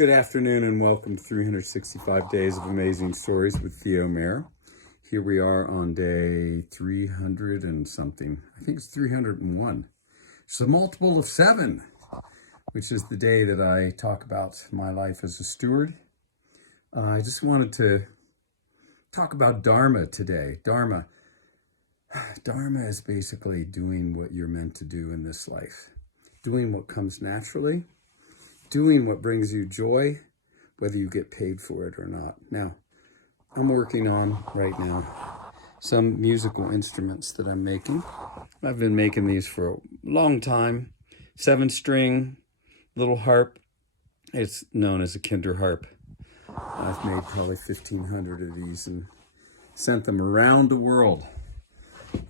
Good afternoon and welcome to 365 Days of Amazing Stories with Theo Mayer. Here we are on day 300 and something. I think it's 301. It's a multiple of 7, which is the day that I talk about my life as a steward. I just wanted to talk about Dharma today. Dharma is basically doing what you're meant to do in this life. Doing what comes naturally. Doing what brings you joy, whether you get paid for it or not. Now, I'm working on, right now, some musical instruments that I'm making. I've been making these for a long time. 7-string, little harp. It's known as a Kinder harp. I've made probably 1,500 of these and sent them around the world.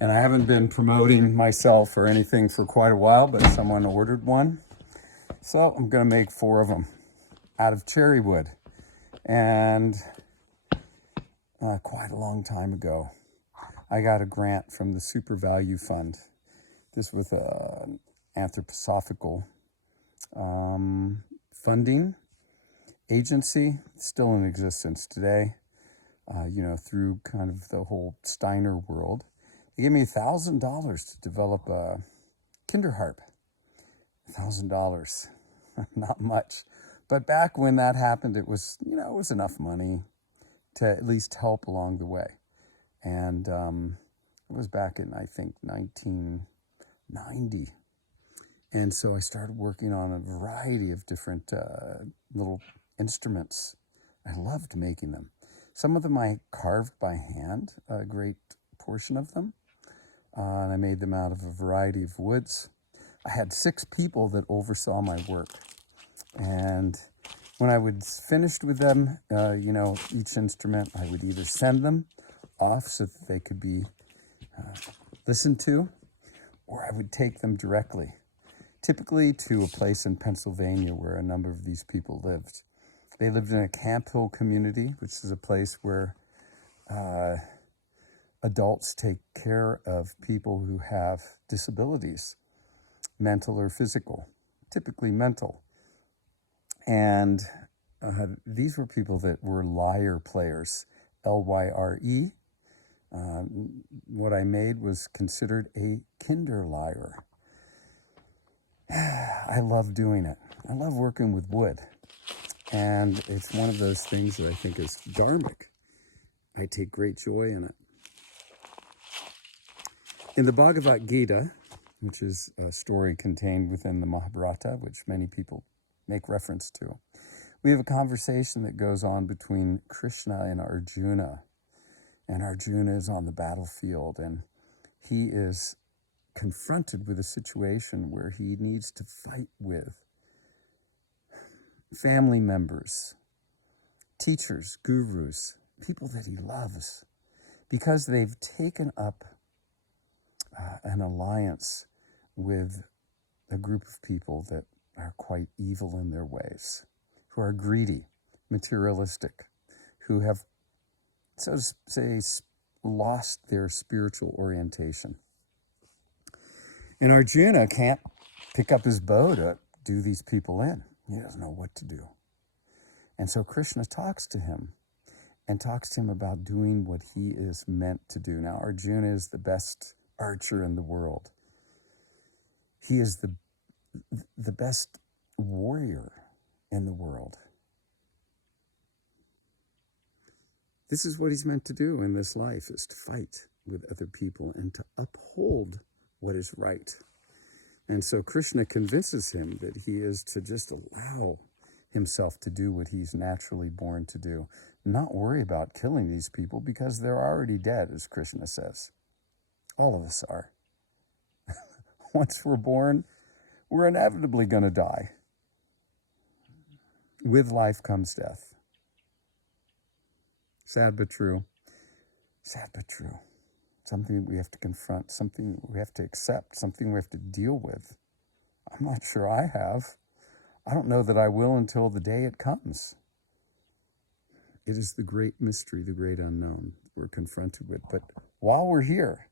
And I haven't been promoting myself or anything for quite a while, but someone ordered one. So I'm going to make 4 of them out of cherry wood. And quite a long time ago, I got a grant from the Super Value Fund. This was an anthroposophical funding agency, still in existence today, through kind of the whole Steiner world. They gave me $1,000 to develop a Kinder harp. $1,000, not much. But back when that happened, it was, it was enough money to at least help along the way. And it was back in, I think, 1990. And so I started working on a variety of different little instruments. I loved making them. Some of them I carved by hand, a great portion of them. And I made them out of a variety of woods. I had 6 people that oversaw my work. And when I was finished with them, each instrument, I would either send them off so that they could be listened to, or I would take them directly, typically to a place in Pennsylvania where a number of these people lived. They lived in a Camp Hill community, which is a place where adults take care of people who have disabilities. Mental or physical, typically mental. And these were people that were lyre players, L-Y-R-E. What I made was considered a Kinder lyre. I love doing it. I love working with wood. And it's one of those things that I think is dharmic. I take great joy in it. In the Bhagavad Gita, which is a story contained within the Mahabharata, which many people make reference to. We have a conversation that goes on between Krishna and Arjuna. And Arjuna is on the battlefield, and he is confronted with a situation where he needs to fight with family members, teachers, gurus, people that he loves, because they've taken up an alliance with a group of people that are quite evil in their ways, who are greedy, materialistic, who have, so to say, lost their spiritual orientation. And Arjuna can't pick up his bow to do these people in. He doesn't know what to do. And so Krishna talks to him and talks to him about doing what he is meant to do. Now, Arjuna is the best archer in the world. He is the best warrior in the world. This is what he's meant to do in this life, is to fight with other people and to uphold what is right. And so Krishna convinces him that he is to just allow himself to do what he's naturally born to do, not worry about killing these people because they're already dead, as Krishna says. All of us are. Once we're born, we're inevitably going to die. With life comes death. Sad but true. Sad but true. Something that we have to confront, something we have to accept, something we have to deal with. I'm not sure I have. I don't know that I will until the day it comes. It is the great mystery, the great unknown we're confronted with. But while we're here,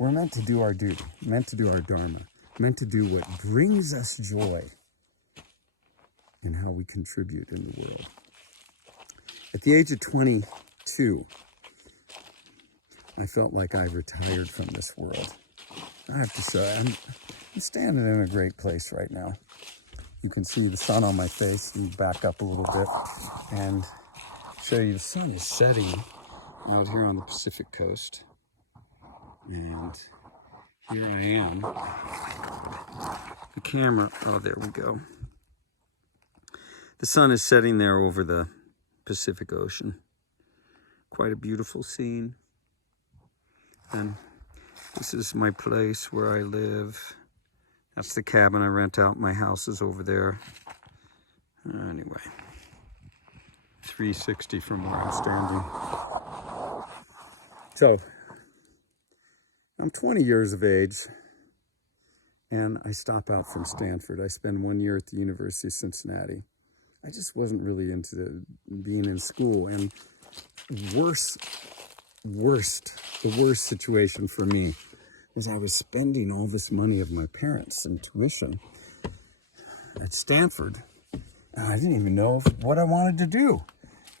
we're meant to do our duty, meant to do our Dharma, meant to do what brings us joy. and how we contribute in the world. At the age of 22, I felt like I retired from this world. I have to say, I'm standing in a great place right now. You can see the sun on my face. Let me back up a little bit and show you the sun is setting out here on the Pacific coast. And here I am. The camera, oh, there we go. The sun is setting there over the Pacific Ocean. Quite a beautiful scene. And this is my place where I live. That's the cabin I rent out. My house is over there. Anyway, 360 from where I'm standing. So, I'm 20 years of age, and I stop out from Stanford. I spend 1 year at the University of Cincinnati. I just wasn't really into being in school, and the worst situation for me was I was spending all this money of my parents in tuition at Stanford, and I didn't even know what I wanted to do.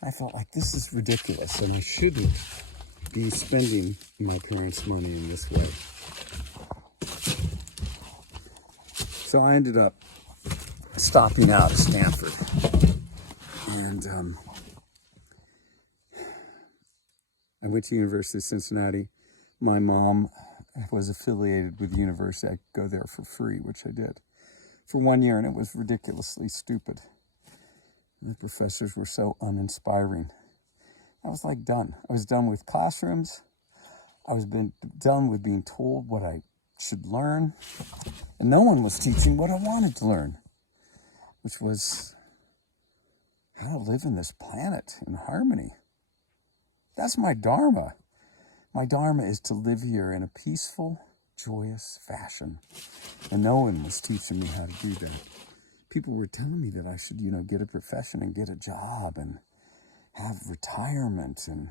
I felt like this is ridiculous, and I shouldn't be spending my parents' money in this way. So I ended up stopping out at Stanford, and I went to the University of Cincinnati. My mom was affiliated with the university. I could go there for free, which I did for 1 year, and it was ridiculously stupid. The professors were so uninspiring. I was like done. I was done with classrooms. I was done with being told what I should learn, and no one was teaching what I wanted to learn, which was how to live in this planet in harmony. That's my Dharma. My Dharma is to live here in a peaceful, joyous fashion. And no one was teaching me how to do that. People were telling me that I should, get a profession and get a job and have retirement and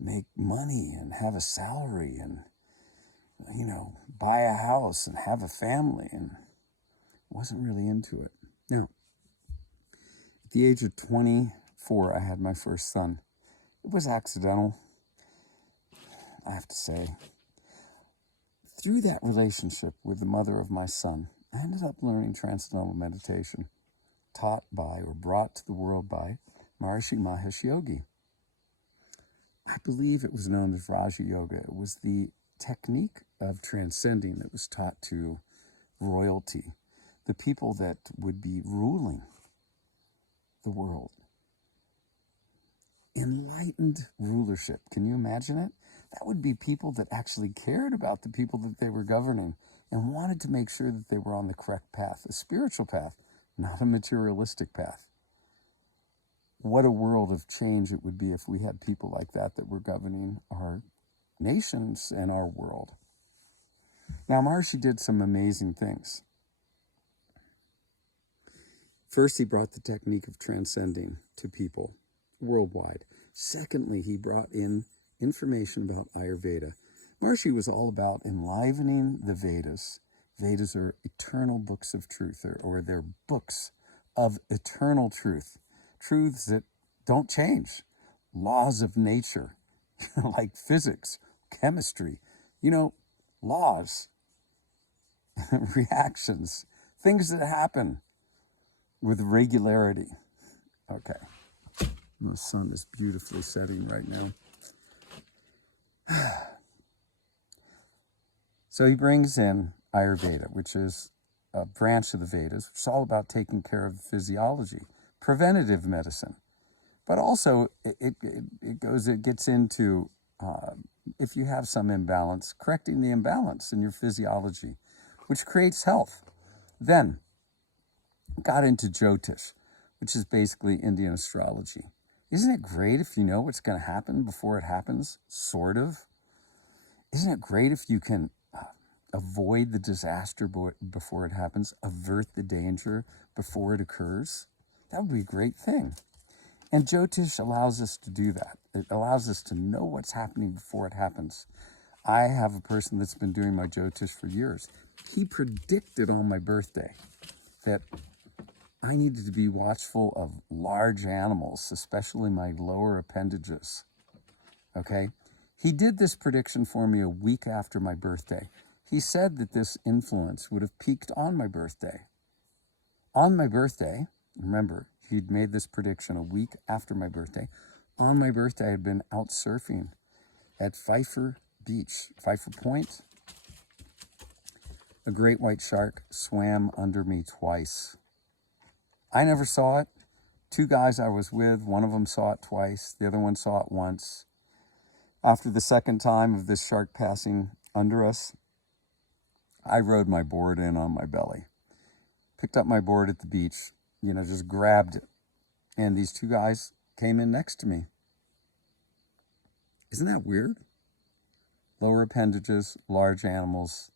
make money and have a salary and, buy a house and have a family, and wasn't really into it. Now, at the age of 24, I had my first son. It was accidental, I have to say. Through that relationship with the mother of my son, I ended up learning Transcendental Meditation, taught by or brought to the world by Maharishi Mahesh Yogi. I believe it was known as Raja Yoga. It was the technique of transcending that was taught to royalty, the people that would be ruling the world. Enlightened rulership. Can you imagine it? That would be people that actually cared about the people that they were governing and wanted to make sure that they were on the correct path, a spiritual path, not a materialistic path. What a world of change it would be if we had people like that were governing our nations and our world. Now, Maharishi did some amazing things. First, he brought the technique of transcending to people worldwide. Secondly, he brought in information about Ayurveda. Maharishi was all about enlivening the Vedas. Vedas are eternal books of truth, or they're books of eternal truth. Truths that don't change. Laws of nature, like physics, chemistry, laws, reactions, things that happen with regularity. Okay. The sun is beautifully setting right now. So he brings in Ayurveda, which is a branch of the Vedas. It's all about taking care of physiology, preventative medicine. But also it gets into, if you have some imbalance, correcting the imbalance in your physiology, which creates health. Then got into jyotish, which is basically Indian astrology. Isn't it great if you know what's going to happen before it happens? Sort of. Isn't it great if you can avoid the disaster before it happens, avert the danger before it occurs? That would be a great thing. And jyotish allows us to do that. It allows us to know what's happening before it happens. I have a person that's been doing my jyotish for years. He predicted on my birthday that I needed to be watchful of large animals, especially my lower appendages. Okay? He did this prediction for me a week after my birthday. He said that this influence would have peaked on my birthday. On my birthday, remember, he'd made this prediction a week after my birthday. On my birthday, I had been out surfing at Pfeiffer Beach, Pfeiffer Point. A great white shark swam under me twice. I never saw it. Two guys I was with, one of them saw it twice, the other one saw it once. After the second time of this shark passing under us, I rode my board in on my belly. Picked up my board at the beach, just grabbed it. And these two guys came in next to me. Isn't that weird? Lower appendages, large animals.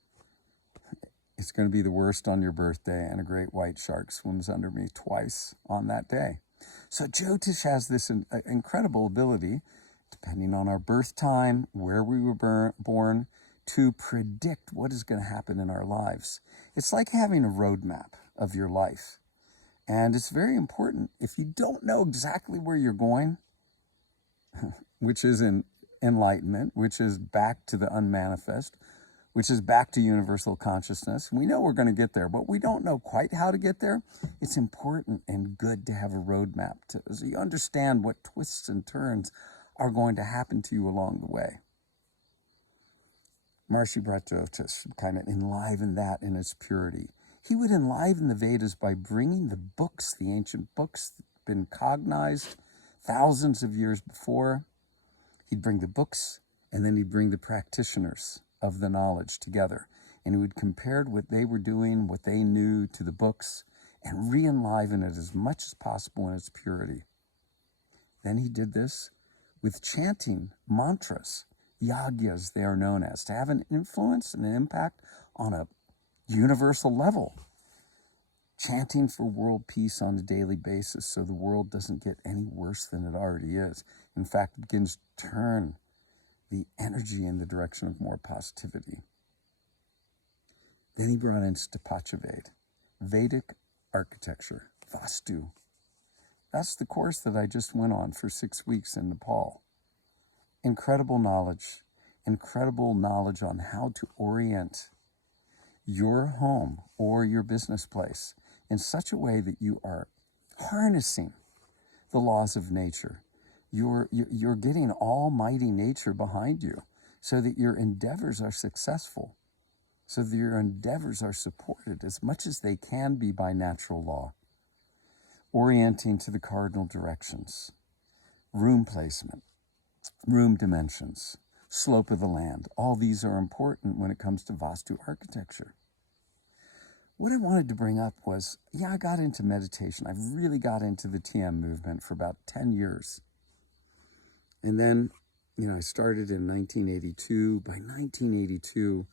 It's going to be the worst on your birthday, and a great white shark swims under me twice on that day. So jyotish has this incredible ability, depending on our birth time, where we were born, to predict what is going to happen in our lives. It's like having a roadmap of your life. And it's very important. If you don't know exactly where you're going, which is in enlightenment, which is back to the unmanifest, which is back to universal consciousness. We know we're going to get there, but we don't know quite how to get there. It's important and good to have a roadmap so you understand what twists and turns are going to happen to you along the way. Maharishi brought jyotish, kind of enliven that in its purity. He would enliven the Vedas by bringing the books, the ancient books that had been cognized thousands of years before. He'd bring the books, and then he'd bring the practitioners of the knowledge together. And he would compare what they were doing, what they knew to the books, and re-enliven it as much as possible in its purity. Then he did this with chanting mantras, Yagyas they are known as, to have an influence and an impact on a universal level. Chanting for world peace on a daily basis so the world doesn't get any worse than it already is. In fact, it begins to turn the energy in the direction of more positivity. Then he brought in Steward, Vedic Architecture, Vastu. That's the course that I just went on for 6 weeks in Nepal. Incredible knowledge on how to orient your home or your business place in such a way that you are harnessing the laws of nature. You're getting almighty nature behind you so that your endeavors are successful, so that your endeavors are supported as much as they can be by natural law. Orienting to the cardinal directions, room placement, room dimensions, slope of the land. All these are important when it comes to Vastu architecture. What I wanted to bring up was, I got into meditation. I really got into the TM movement for about 10 years. And then, I started in 1982. By 1982,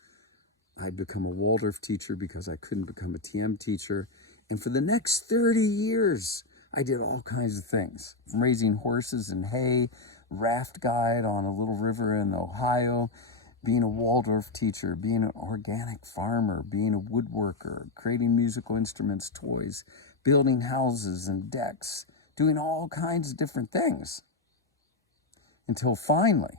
I'd become a Waldorf teacher because I couldn't become a TM teacher. And for the next 30 years, I did all kinds of things, from raising horses and hay, raft guide on a little river in Ohio, being a Waldorf teacher, being an organic farmer, being a woodworker, creating musical instruments, toys, building houses and decks, doing all kinds of different things. Until finally,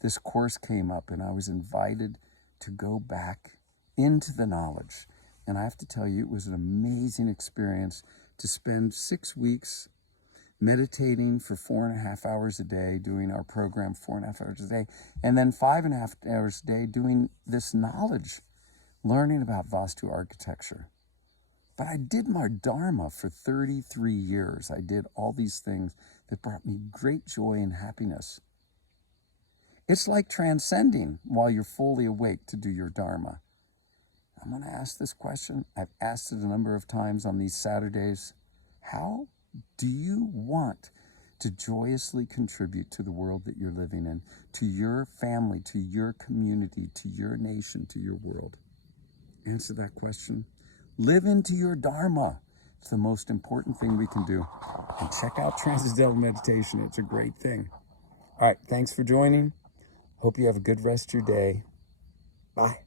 this course came up and I was invited to go back into the knowledge. And I have to tell you, it was an amazing experience to spend 6 weeks meditating for 4.5 hours a day, doing our program 4.5 hours a day, and then 5.5 hours a day doing this knowledge, learning about Vastu architecture. But I did my Dharma for 33 years. I did all these things that brought me great joy and happiness. It's like transcending while you're fully awake to do your Dharma. I'm going to ask this question. I've asked it a number of times on these Saturdays. How do you want to joyously contribute to the world that you're living in, to your family, to your community, to your nation, to your world? Answer that question. Live into your Dharma. It's the most important thing we can do. And check out Transcendental Meditation. It's a great thing. All right, thanks for joining. Hope you have a good rest of your day. Bye.